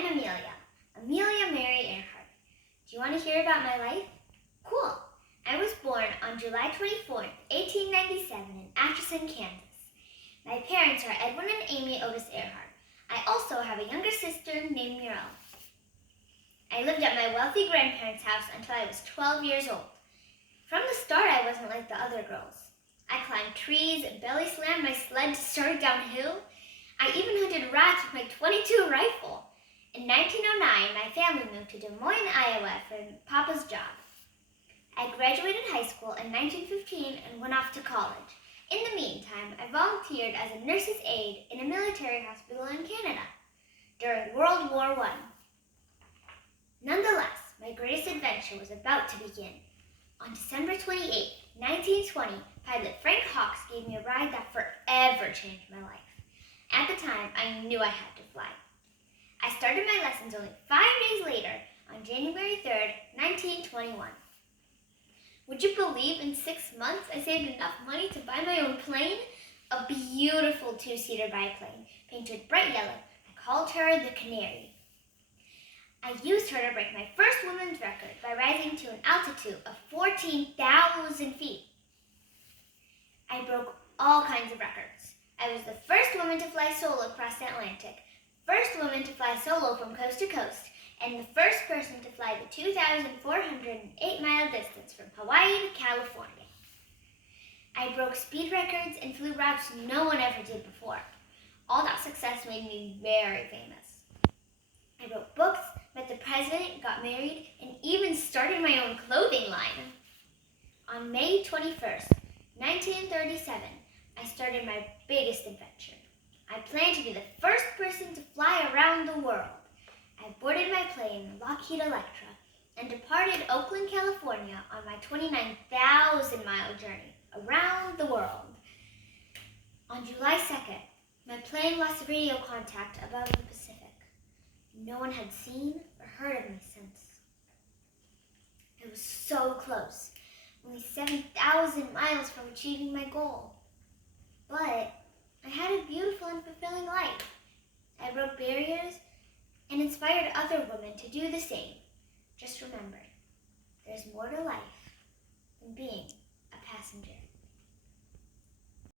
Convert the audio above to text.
I'm Amelia Mary Earhart. Do you want to hear about my life? Cool! I was born on July 24th, 1897 in Atchison, Kansas. My parents are Edwin and Amy Otis Earhart. I also have a younger sister named Muriel. I lived at my wealthy grandparents' house until I was 12 years old. From the start, I wasn't like the other girls. I climbed trees, belly slammed my sled to start downhill. I even hunted rats with my .22 rifle. In 1909, my family moved to Des Moines, Iowa for Papa's job. I graduated high school in 1915 and went off to college. In the meantime, I volunteered as a nurse's aide in a military hospital in Canada during World War I. Nonetheless, my greatest adventure was about to begin. On December 28, 1920, pilot Frank Hawks gave me a ride that forever changed my life. At the time, I knew I had to fly. I started my lessons only 5 days later, on January 3rd, 1921. Would you believe in 6 months I saved enough money to buy my own plane? A beautiful 2-seater biplane, painted bright yellow. I called her the Canary. I used her to break my first women's record by rising to an altitude of 14,000 feet. I broke all kinds of records. I was the first woman to fly solo across the Atlantic, first woman to fly solo from coast to coast, and the first person to fly the 2,408-mile distance from Hawaii to California. I broke speed records and flew routes no one ever did before. All that success made me very famous. I wrote books, met the president, got married, and even started my own clothing line. On May 21st, 1937, I started my biggest adventure. I planned to be the first person to fly around the world. I boarded my plane, Lockheed Electra, and departed Oakland, California on my 29,000-mile journey around the world. On July 2nd, my plane lost radio contact above the Pacific. No one had seen or heard of me since. It was so close, only 7,000 miles from achieving my goal. But I had a beautiful and fulfilling life. I broke barriers and inspired other women to do the same. Just remember, there's more to life than being